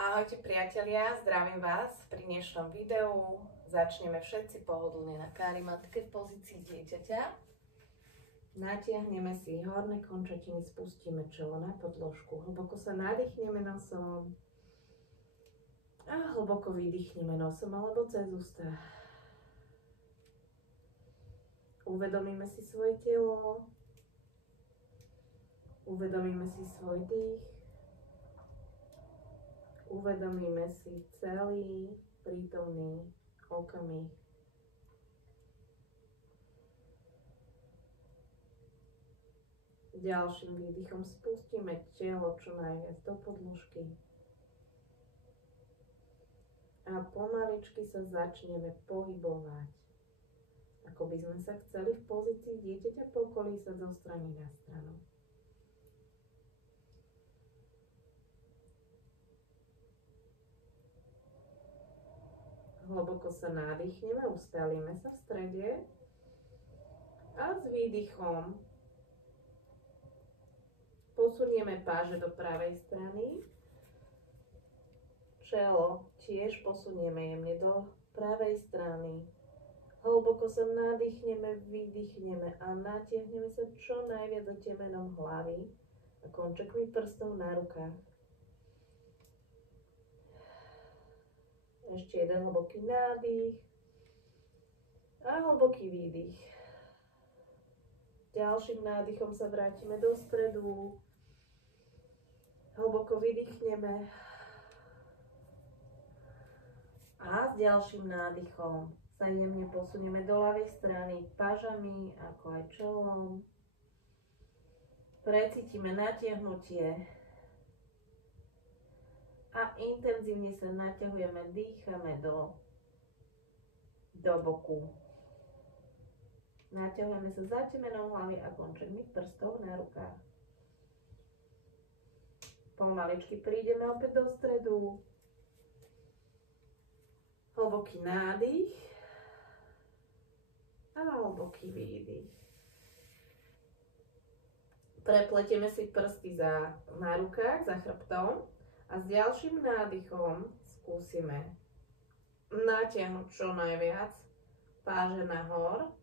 Ahojte priatelia, zdravím vás pri dnešnom videu. Začneme všetci pohodlne na karimatke v pozícii dieťaťa. Natiahneme si horné končatiny, spustíme čelo na podložku. Hlboko sa nadýchneme nosom a hlboko vydýchneme nosom alebo cez ústa. Uvedomíme si svoje telo, uvedomíme si svoj dých. Uvedomíme si celý prítomný okamih. Ďalším výdychom spustíme telo čo najviac do podložky. A pomaličky sa začneme pohybovať. Ako by sme sa chceli v pozícii dieťaťa pokolísať zo strany na stranu. Hlboko sa nadýchneme, ustalíme sa v strede a s výdychom posunieme páže do pravej strany. Čelo tiež posunieme jemne do pravej strany. Hlboko sa nadýchneme, vydýchneme a natiahneme sa čo najviac za temenom hlavy a končekmi prstov na rukách. Ešte jeden hlboký nádych a hlboký výdych. Ďalším nádychom sa vrátime do stredu. Hlboko vydýchneme. A s ďalším nádychom sa jemne posunieme do ľavej strany pážami, ako aj čelom. Precítime natiahnutie. A intenzívne sa naťahujeme, dýchame do boku. Naťahujeme sa za temenou hlavy a končekmi prstov na rukách. Pomaličky prídeme opäť do stredu. Hlboký nádych a hlboký výdych. Prepletieme si prsty na rukách, za chrbtom. A s ďalším nádychom skúsime natiahnuť čo najviac páže nahor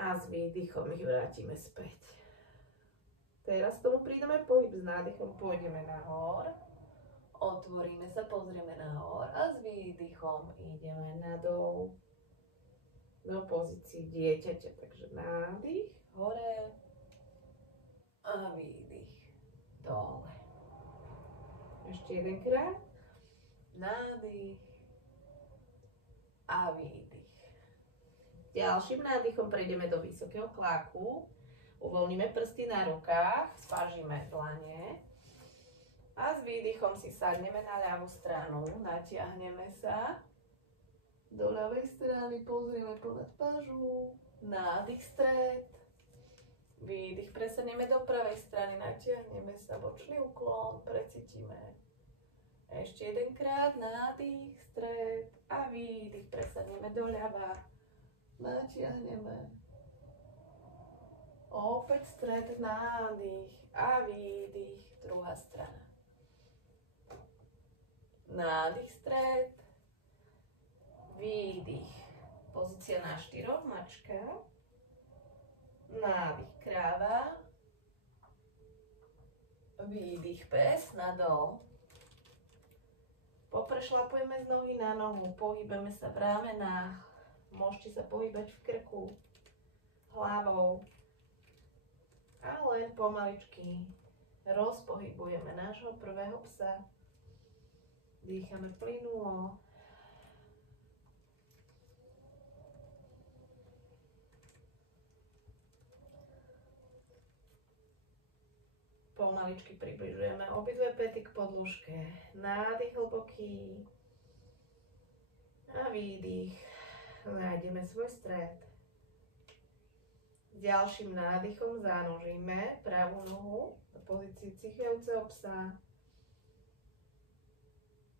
a s výdychom ich vrátime späť. Teraz k tomu prídeme pohyb. S nádychom pôjdeme nahor, otvoríme sa, pozrieme nahor a s výdychom ideme nadol do pozícii dieťaťa. Takže nádych hore a výdych dole. Ešte jedenkrát. Nádych a výdych. Ďalším nádychom prejdeme do vysokého klaku. Uvoľníme prsty na rukách, spážime dlane. A s výdychom si sadneme na ľavú stranu. Natiahneme sa do ľavej strany, pozrieme ponad pážu. Nádych stred. Výdych, presadneme do pravej strany, natiahneme sa, bočný úklon, precítime. Ešte jedenkrát, nádych, stred a výdych, presadneme doľava, natiahneme. Opäť stred, nádych a výdych, druhá strana. Nádych, stred, výdych, pozícia na štyroch, mačka. Nádych kráva, výdych pes nadol. Poprešlapujeme z nohy na nohu, pohybeme sa v ramenách, môžete sa pohybať v krku, hlavou. A len pomaličky rozpohybujeme nášho prvého psa. Dýchame plynulo. Pomaličky približujeme obidve päty k podložke. Nádych hlboký a výdych. Nájdeme svoj stred. Ďalším nádychom zanožíme pravú nohu do pozícii cichajúceho psa.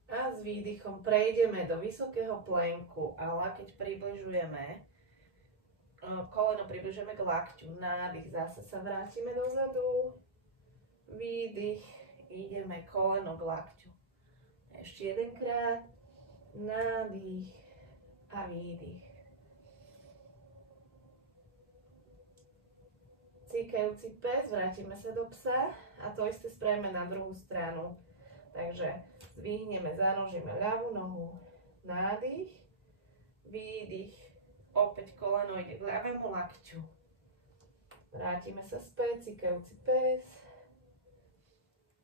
A s výdychom prejdeme do vysokého plenku a lakeť približujeme. Koleno približujeme k lakťu. Nádych, zase sa vrátime dozadu. Výdych, ideme koleno k lakťu. Ešte jedenkrát. Nádych a výdych. Cíkajúci pes, vrátime sa do psa a to isté spravíme na druhú stranu. Takže zdvihneme, zanožíme ľavú nohu, nádych, výdych, opäť koleno ide k ľavému lakťu. Vrátime sa späť, cíkajúci pes.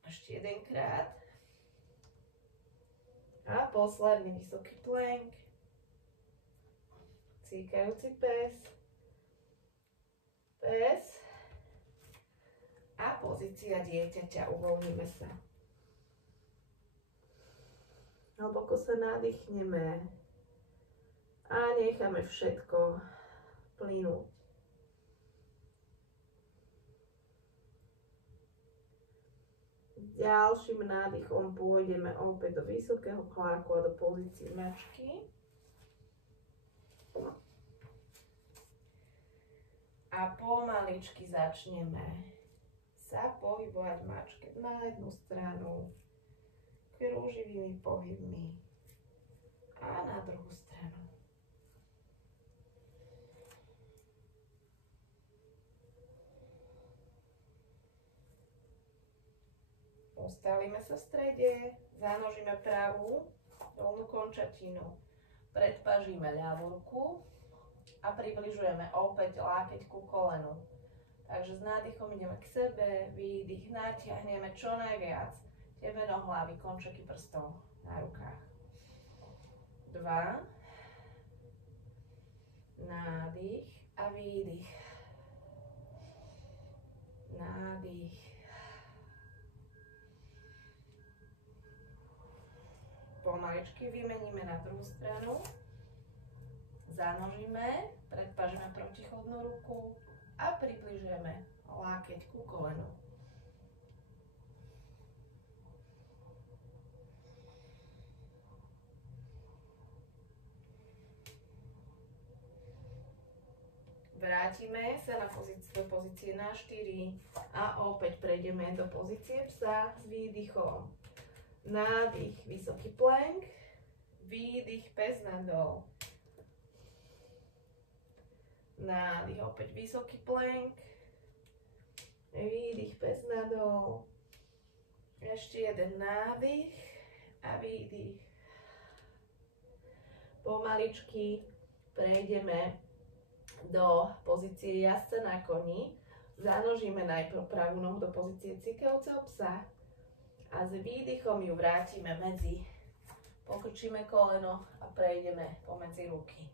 Ešte jedenkrát. A posledný vysoký plank. Cíkajúci pes. Pes. A pozícia dieťaťa. Uvoľníme sa. Hlboko sa nadýchneme. A necháme všetko plynúť. Ďalším nádychom pôjdeme opäť do vysokého kláku a do pozície mačky. A pomaličky začneme sa pohybovať mačke na jednu stranu, krúživými pohybmi a na druhú stranu. Ustalíme sa v strede, zanožíme pravú dolnú končatinu, predpažíme ľavú ruku a približujeme opäť lákeť ku kolenu. Takže s nádychom ideme k sebe, výdych, natiahneme čo najviac temeno hlavy, končeky prstov na rukách. 2, nádych a výdych, nádych. Pomaličky vymeníme na druhú stranu, zanožíme, predpažíme protichodnú ruku a približujeme lákeť ku kolenu. Vrátime sa na pozície na 4 a opäť prejdeme do pozície psa s výdychom. Nádych, vysoký plank, výdych, pes nadol. Nádych, opäť vysoký plank, výdych, pes nadol. Ešte jeden nádych a výdych. Pomaličky prejdeme do pozície jazdca na koni. Zanožíme najprv pravú nohu do pozície cikajúceho psa. A s výdychom ju vrátime medzi, pokrčíme koleno a prejdeme pomedzi ruky.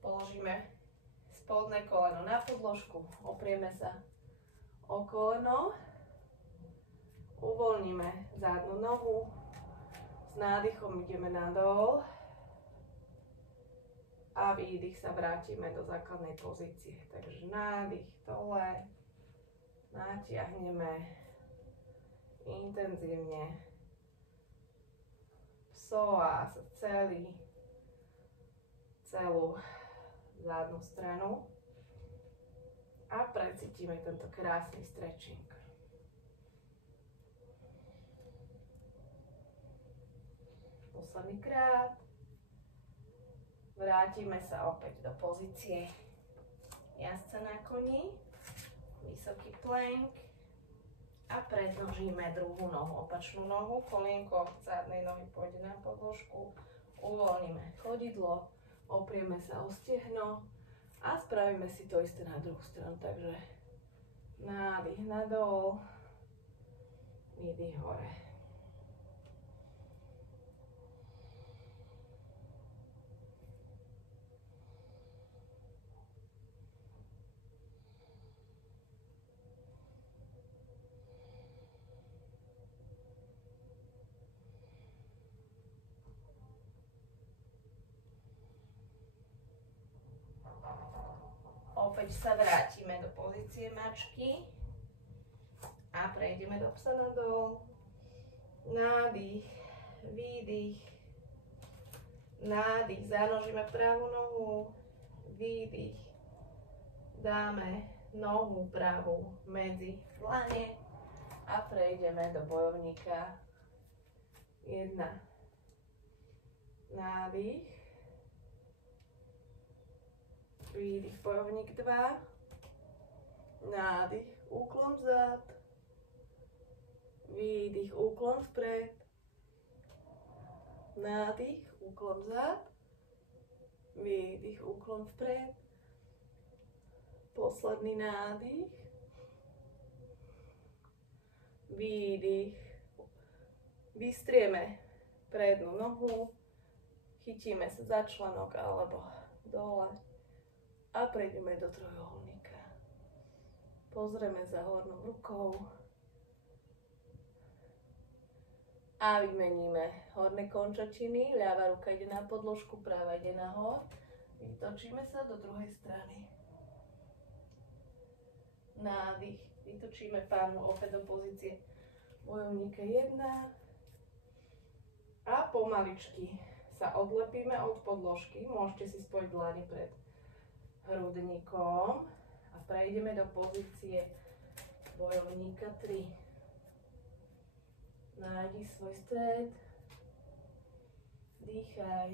Položíme spodné koleno na podložku, oprieme sa o koleno, uvoľníme zadnú nohu, s nádychom ideme nadol a výdych sa vrátime do základnej pozície. Takže nádych dole, natiahneme intenzívne psoas celú zadnú stranu a precítime tento krásny stretching. Posledný krát. Vrátime sa opäť do pozície jazdca na koni, vysoký plank. A predložíme druhú nohu, opačnú nohu, kolienko zadnej nohy pôjde na podložku, uvoľníme chodidlo, oprieme sa o stehno a spravíme si to isté na druhú stranu. Takže nádych nadol, výdych hore. Opäť sa vrátime do pozície mačky a prejdeme do psa nadol. Nádych, výdych, nádych, zanožíme pravú nohu, výdych, dáme nohu pravú medzi dlane a prejdeme do bojovníka 1. Nádych. Výdych, bojovník 2. Nádych, úklon vzad. Výdych, úklon vpred. Nádych, úklon vzad. Výdych, úklon vpred. Posledný nádych. Výdych. Vystrieme prednú nohu. Chytíme sa za členok alebo dole. A prejdeme do trojuholníka. Pozrieme za hornou rukou. A vymeníme horné končatiny. Ľavá ruka ide na podložku, práva ide nahor. Vytočíme sa do druhej strany. Nádych. Vytočíme pánu opäť do pozície bojovníka 1. A pomaličky sa odlepíme od podložky. Môžete si spojiť dlane pred hrudníkom a prejdeme do pozície bojovníka 3. Nájdi svoj stred, dýchaj.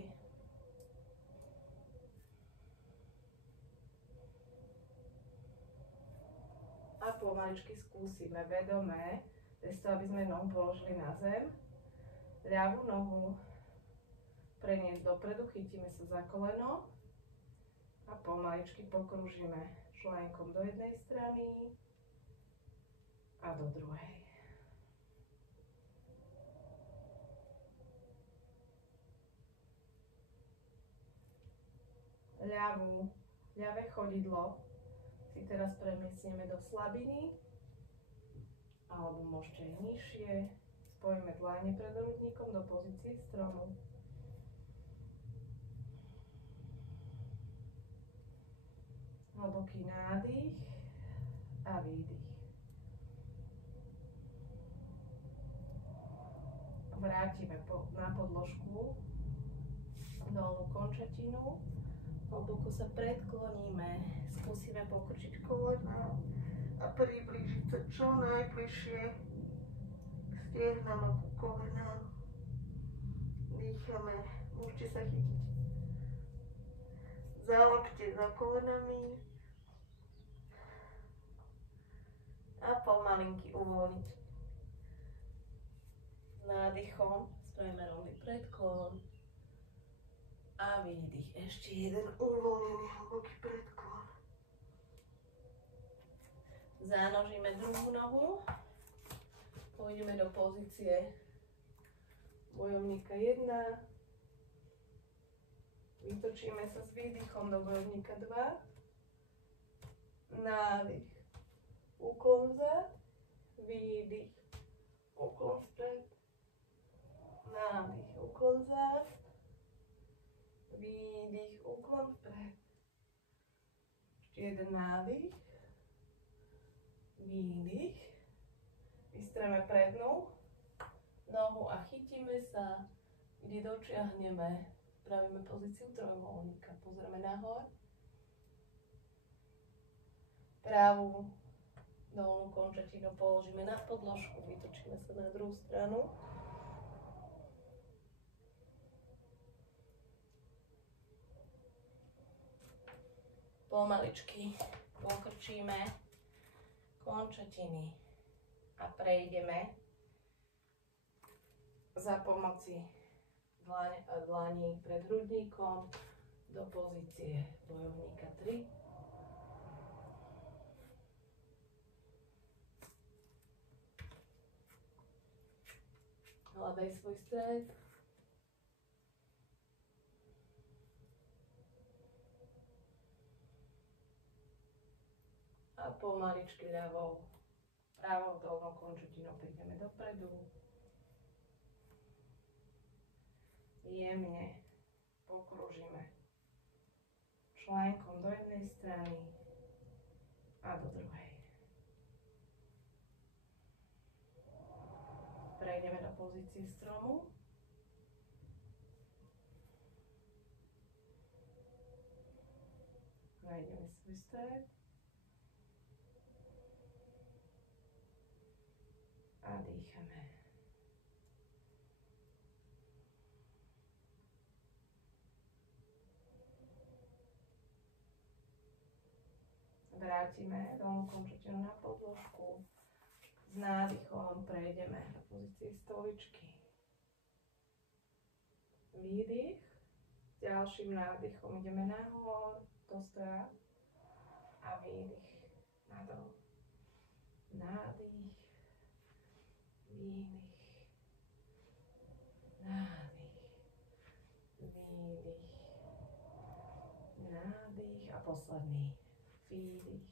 A pomaličky skúsime vedome, bez toho, aby sme nohu položili na zem, ľavú nohu preniesť dopredu, chytíme sa za koleno. A pomaličky pokrúžime členkom do jednej strany a do druhej. Ľavé chodidlo si teraz premiesneme do slabiny, alebo môžete aj nižšie. Spojíme dlane pred hrudníkom do pozície stromu. Hlboký nádych a výdych. Vrátime na podložku dolnú končatinu. Hlboko sa predkloníme. Skúsime pokrčiť kolena a priblížiť sa čo najbližšie k stiehnam a ku kolenám. Dýchame. Môžete sa chytiť za lokte, za kolenami a pomalinky uvoľniť. Nádychom spravíme rovný predklon a výdych. Ešte jeden uvoľnený hlboký predklon. Zanožíme druhú nohu. Pôjdeme do pozície bojovníka 1. Vytočíme sa s výdychom do bojovníka 2. Nádych. Úklon vzad. Výdych. Úklon vpred. Nádych. Úklon vzad. Výdych. Úklon vpred. Ešte jeden nádych. Výdych. Vystreme prednú nohu a chytíme sa, kde dočiahneme. Spravíme pozíciu trojuholníka. Pozrieme nahor. Pravú dolnú končatinu položíme na podložku. Vytočíme sa na druhú stranu. Pomaličky pokrčíme končatiny a prejdeme za pomoci dlaní pred hrudníkom do pozície bojovníka 3. Hľadaj svoj stred. A pomaličky pravou dolnou končatinou prídeme dopredu. Jemne pokrúžime členkom do jednej strany a do druhej. Prejdeme do pozície stromu. Nájdeme svoj stred. A dýchame. Vrátime dolnú končatinu na podložku. S nádychom prejdeme do pozície stoličky. Výdych. S ďalším nádychom ideme nahor, do stoja. A výdych nadol. Nádych. Výdych. Nádych. Výdych. Nádych. A posledný. Výdych.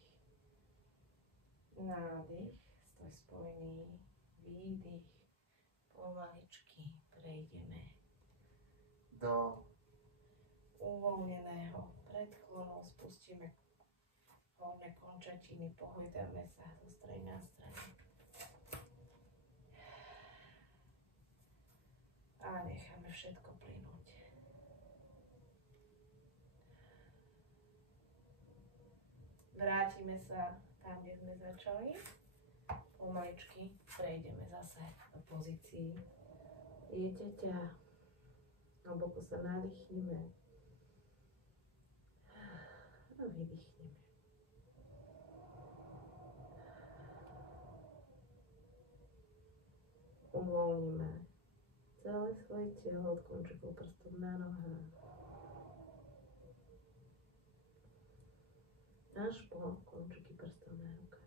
Nádych. Stoj spojený. Výdych. Pomaličky prejdeme do uvoľneného predklonu. Spustíme horné končatiny. Pohojdáme sa zo strany na stranu. A necháme všetko plynúť. Vrátime sa tam, kde sme začali. Pomaličky prejdeme zase do pozícií dieťaťa. Hlboko sa nadýchneme a vydýchneme. Uvoľníme celé svoje telo od končekov prstov na nohách až po končeky prstov na rukách.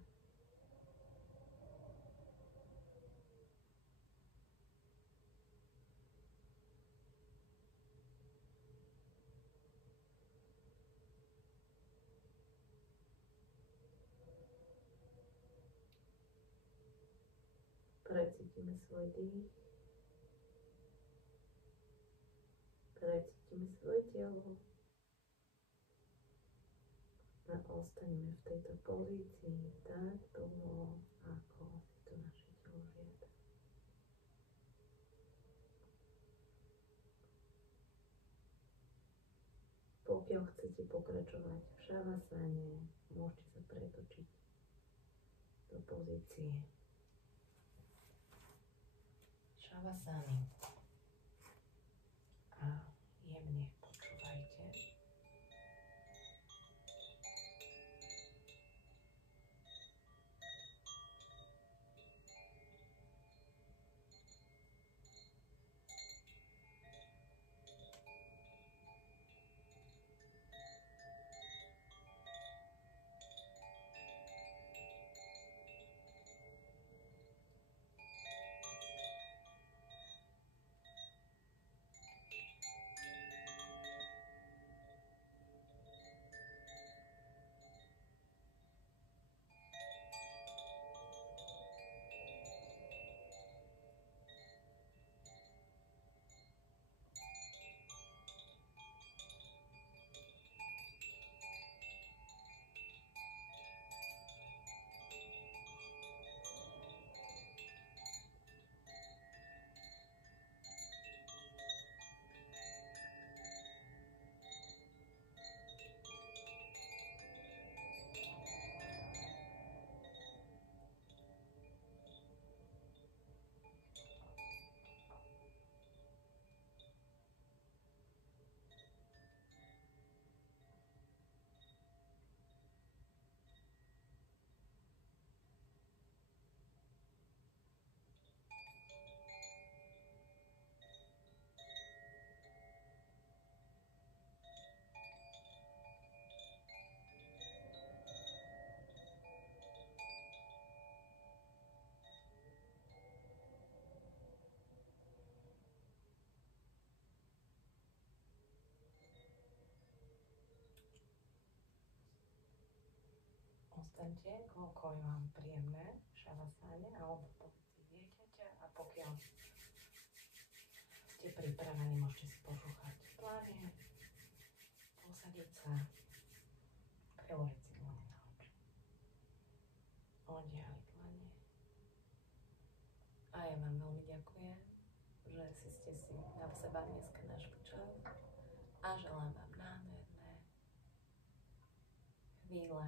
Precítime svoj dých. Precítime svoje telo. A ostaňme v tejto pozícii tak dlho, ako si to naše telo žiada. Pokiaľ chcete pokračovať v šavasane, môžete sa pretočiť do pozície šavasany a jemne počúvajte. Ostaňte, koľko je vám príjemné v šavasáne alebo v pozícii dieťaťa, a pokiaľ ste pripravení, môžete si požúchať dlane, posadiť sa, prevoriť si dlane na oči, oddialiť dlane. A ja vám veľmi ďakujem, že ste si na seba dneska našli čas a želám vám nádherné chvíle